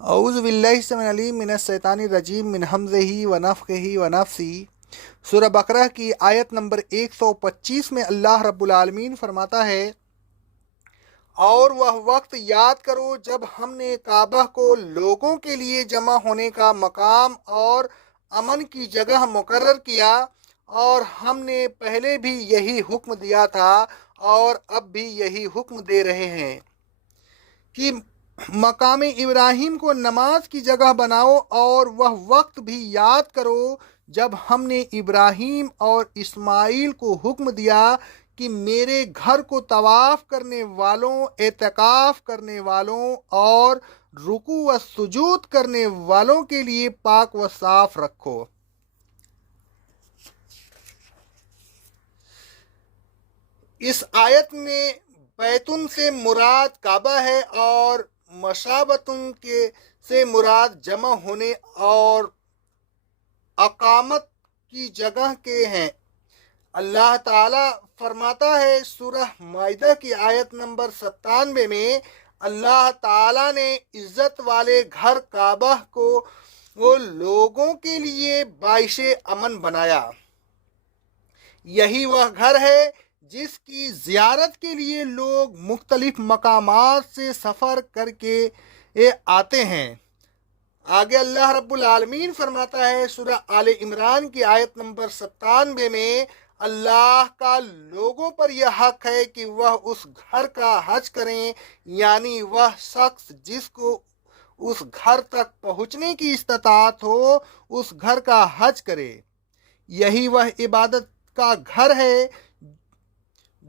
اعوذ باللہ السمیع العلیم من الشیطان الرجیم من ہمزہ ونفخہ ونفسی۔ سورہ بقرہ کی آیت نمبر 125 میں اللہ رب العالمین فرماتا ہے، اور وہ وقت یاد کرو جب ہم نے کعبہ کو لوگوں کے لیے جمع ہونے کا مقام اور امن کی جگہ مقرر کیا، اور ہم نے پہلے بھی یہی حکم دیا تھا اور اب بھی یہی حکم دے رہے ہیں کہ مقام ابراہیم کو نماز کی جگہ بناؤ، اور وہ وقت بھی یاد کرو جب ہم نے ابراہیم اور اسماعیل کو حکم دیا کہ میرے گھر کو طواف کرنے والوں، اعتکاف کرنے والوں اور رکوع و سجود کرنے والوں کے لیے پاک و صاف رکھو۔ اس آیت میں بیتن سے مراد کعبہ ہے اور مشابتن سے مراد جمع ہونے اور اقامت کی جگہ کے ہیں۔ اللہ تعالیٰ فرماتا ہے سورہ مائدہ کی آیت نمبر 97 میں، اللہ تعالیٰ نے عزت والے گھر کعبہ کو وہ لوگوں کے لیے باعث امن بنایا۔ یہی وہ گھر ہے جس کی زیارت کے لیے لوگ مختلف مقامات سے سفر کر کے آتے ہیں۔ آگے اللہ رب العالمین فرماتا ہے سورہ آل عمران کی آیت نمبر 97 میں، اللہ کا لوگوں پر یہ حق ہے کہ وہ اس گھر کا حج کریں، یعنی وہ شخص جس کو اس گھر تک پہنچنے کی استطاعت ہو اس گھر کا حج کرے۔ یہی وہ عبادت کا گھر ہے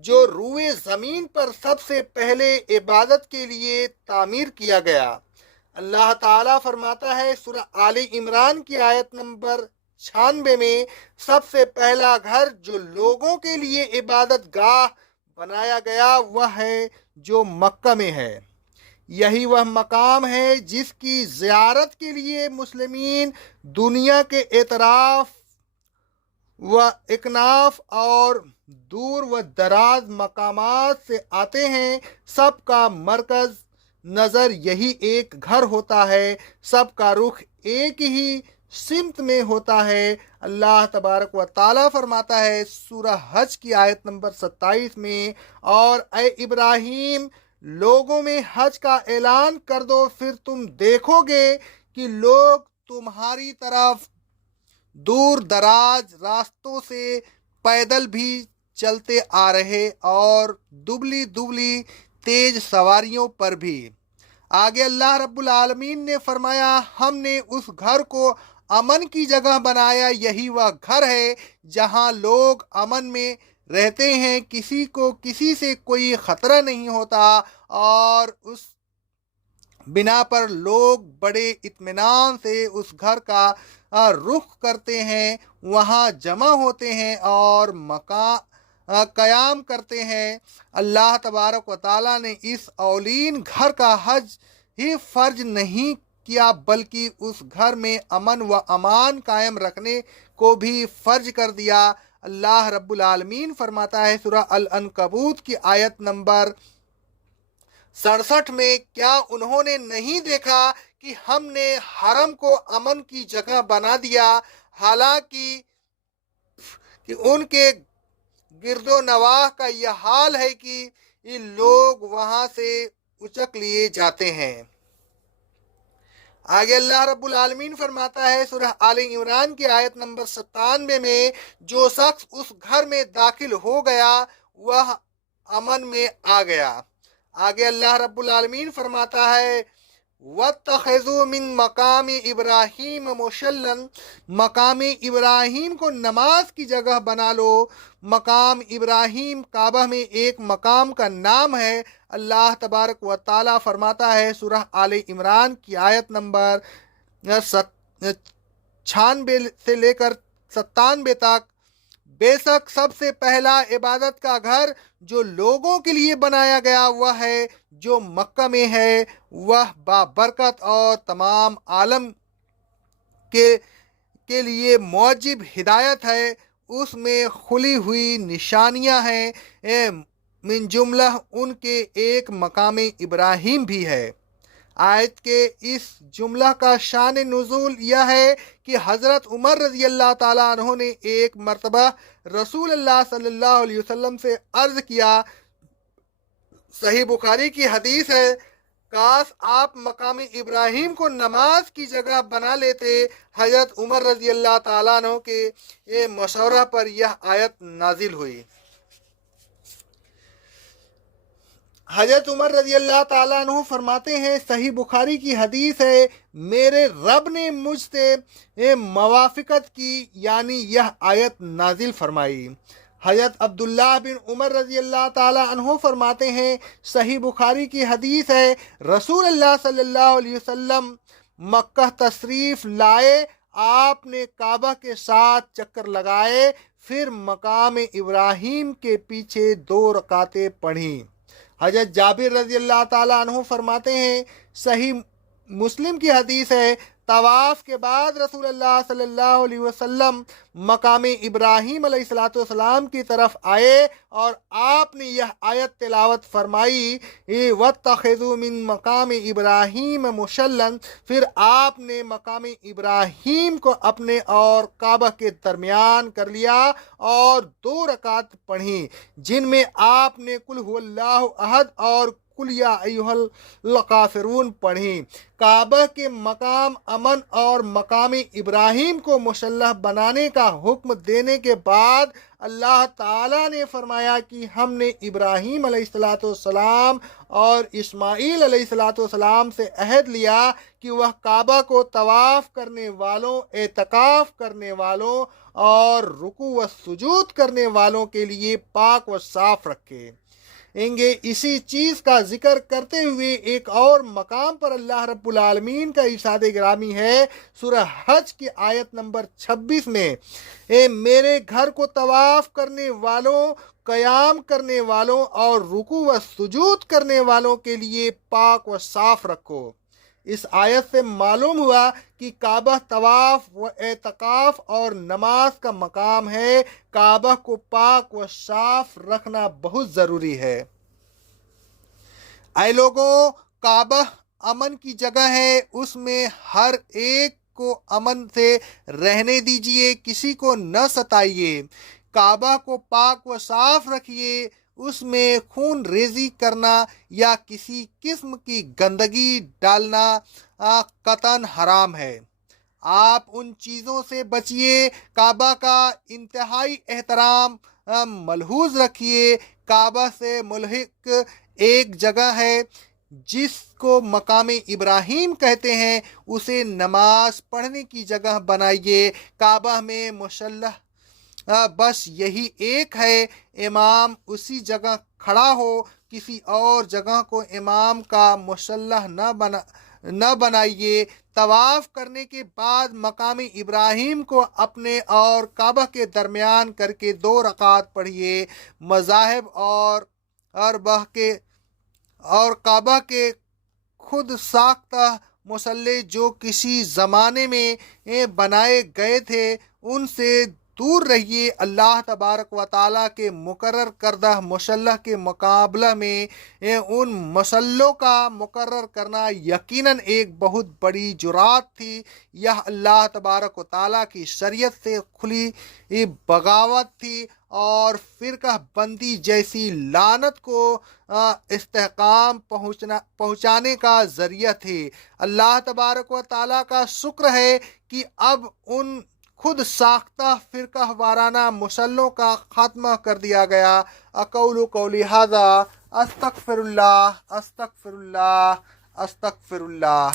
جو روئے زمین پر سب سے پہلے عبادت کے لیے تعمیر کیا گیا۔ اللہ تعالیٰ فرماتا ہے سورہ آل عمران کی آیت نمبر 96 میں، سب سے پہلا گھر جو لوگوں کے لیے عبادت گاہ بنایا گیا وہ ہے جو مکہ میں ہے۔ یہی وہ مقام ہے جس کی زیارت کے لیے مسلمین دنیا کے اطراف و اکناف اور دور و دراز مقامات سے آتے ہیں۔ سب کا مرکز نظر یہی ایک گھر ہوتا ہے، سب کا رخ ایک ہی سمت میں ہوتا ہے۔ اللہ تبارک و تعالیٰ فرماتا ہے سورہ حج کی آیت نمبر 27 میں، اور اے ابراہیم لوگوں میں حج کا اعلان کر دو، پھر تم دیکھو گے کہ لوگ تمہاری طرف دور دراز راستوں سے پیدل بھی چلتے آ رہے اور دبلی دبلی تیز سواریوں پر بھی۔ آگے اللہ رب العالمین نے فرمایا، ہم نے اس گھر کو امن کی جگہ بنایا، یہی وہ گھر ہے جہاں لوگ امن میں رہتے ہیں، کسی کو کسی سے کوئی خطرہ نہیں ہوتا، اور اس بنا پر لوگ بڑے اطمینان سے اس گھر کا رخ کرتے ہیں، وہاں جمع ہوتے ہیں اور قیام کرتے ہیں۔ اللہ تبارک و تعالیٰ نے اس اولین گھر کا حج ہی فرض نہیں کیا بلکہ اس گھر میں امن و امان قائم رکھنے کو بھی فرض کر دیا۔ اللہ رب العالمین فرماتا ہے سورہ العنکبوت کی آیت نمبر 67 میں، کیا انہوں نے نہیں دیکھا کہ ہم نے حرم کو امن کی جگہ بنا دیا، حالانکہ ان کے گرد و نواح کا یہ حال ہے کہ یہ لوگ وہاں سے اچک لیے جاتے ہیں۔ آگے اللہ رب العالمین فرماتا ہے سورہ آل عمران کی آیت نمبر 97 میں، جو شخص اس گھر میں داخل ہو گیا وہ امن میں آ گیا۔ آگے اللہ رب العالمین فرماتا ہے، وَاتَّخِذُوا مِن مَقَامِ إِبْرَاهِيمَ مُصَلًّى، مقام ابراہیم کو نماز کی جگہ بنا لو۔ مقام ابراہیم کعبہ میں ایک مقام کا نام ہے۔ اللہ تبارک و تعالیٰ فرماتا ہے سورہ آل عمران کی آیت نمبر 96 سے لے کر 97 تک، بے شک سب سے پہلا عبادت کا گھر جو لوگوں کے لیے بنایا گیا وہ ہے جو مکہ میں ہے، وہ بابرکت اور تمام عالم کے لیے موجب ہدایت ہے، اس میں کھلی ہوئی نشانیاں ہیں، من جملہ ان کے ایک مقام ابراہیم بھی ہے۔ آیت کے اس جملہ کا شان نزول یہ ہے کہ حضرت عمر رضی اللہ تعالیٰ عنہ نے ایک مرتبہ رسول اللہ صلی اللہ علیہ وسلم سے عرض کیا، صحیح بخاری کی حدیث ہے، کاش آپ مقام ابراہیم کو نماز کی جگہ بنا لیتے۔ حضرت عمر رضی اللہ تعالیٰ عنہ کے مشورہ پر یہ آیت نازل ہوئی۔ حضرت عمر رضی اللہ تعالیٰ عنہ فرماتے ہیں، صحیح بخاری کی حدیث ہے، میرے رب نے مجھ سے موافقت کی، یعنی یہ آیت نازل فرمائی۔ حضرت عبداللہ بن عمر رضی اللہ تعالیٰ عنہ فرماتے ہیں، صحیح بخاری کی حدیث ہے، رسول اللہ صلی اللہ علیہ وسلم مکہ تشریف لائے، آپ نے کعبہ کے ساتھ چکر لگائے، پھر مقام ابراہیم کے پیچھے 2 رکعتیں پڑھیں۔ حضرت جابر رضی اللہ تعالیٰ عنہ فرماتے ہیں، صحیح مسلم کی حدیث ہے، طواف کے بعد رسول اللہ صلی اللہ علیہ وسلم مقام ابراہیم علیہ السلام کی طرف آئے اور آپ نے یہ آیت تلاوت فرمائی، وَاتَّخِذُوا مِن مقام ابراہیم مُصَلًّى، پھر آپ نے مقام ابراہیم کو اپنے اور کعبہ کے درمیان کر لیا اور 2 رکعت پڑھیں، جن میں آپ نے قل هو اللہ احد اور قل یا ایھا الکافرون پڑھیں۔ کعبہ کے مقام امن اور مقام ابراہیم کو مسلح بنانے کا حکم دینے کے بعد اللہ تعالیٰ نے فرمایا کہ ہم نے ابراہیم علیہ السلام اور اسماعیل علیہ السلام سے عہد لیا کہ وہ کعبہ کو طواف کرنے والوں، اعتکاف کرنے والوں اور رکوع و سجود کرنے والوں کے لیے پاک و صاف رکھے گے۔ اسی چیز کا ذکر کرتے ہوئے ایک اور مقام پر اللہ رب العالمین کا ارشاد گرامی ہے، سورہ حج کی آیت نمبر 26 میں، اے میرے گھر کو طواف کرنے والوں، قیام کرنے والوں اور رکوع و سجود کرنے والوں کے لیے پاک و صاف رکھو۔ اس آیت سے معلوم ہوا کہ کعبہ طواف و اعتکاف اور نماز کا مقام ہے۔ کعبہ کو پاک و صاف رکھنا بہت ضروری ہے۔ اے لوگوں، کعبہ امن کی جگہ ہے، اس میں ہر ایک کو امن سے رہنے دیجیے، کسی کو نہ ستائیے۔ کعبہ کو پاک و صاف رکھیے، اس میں خون ریزی کرنا یا کسی قسم کی گندگی ڈالنا قطعاً حرام ہے۔ آپ ان چیزوں سے بچیے۔ کعبہ کا انتہائی احترام ملحوظ رکھیے۔ کعبہ سے ملحق ایک جگہ ہے جس کو مقام ابراہیم کہتے ہیں، اسے نماز پڑھنے کی جگہ بنائیے۔ کعبہ میں مصلی بس یہی ایک ہے، امام اسی جگہ کھڑا ہو، کسی اور جگہ کو امام کا مصلی نہ بنائیے۔ طواف کرنے کے بعد مقام ابراہیم کو اپنے اور کعبہ کے درمیان کر کے 2 رکعت پڑھیے۔ مذاہب اور کعبہ کے خود ساختہ مصلی جو کسی زمانے میں بنائے گئے تھے ان سے دور رہیے۔ اللہ تبارک و تعالیٰ کے مقرر کردہ مصلی کے مقابلہ میں ان مصلوں کا مقرر کرنا یقیناً ایک بہت بڑی جرات تھی۔ یہ اللہ تبارک و تعالیٰ کی شریعت سے کھلی بغاوت تھی اور فرقہ بندی جیسی لعنت کو استحکام پہنچانے کا ذریعہ تھی۔ اللہ تبارک و تعالیٰ کا شکر ہے کہ اب ان خود ساختہ فرقہ وارانہ مصلوں کا خاتمہ کر دیا گیا۔ اقول قولی ھذا استغفر اللہ استغفر اللہ استغفر اللہ۔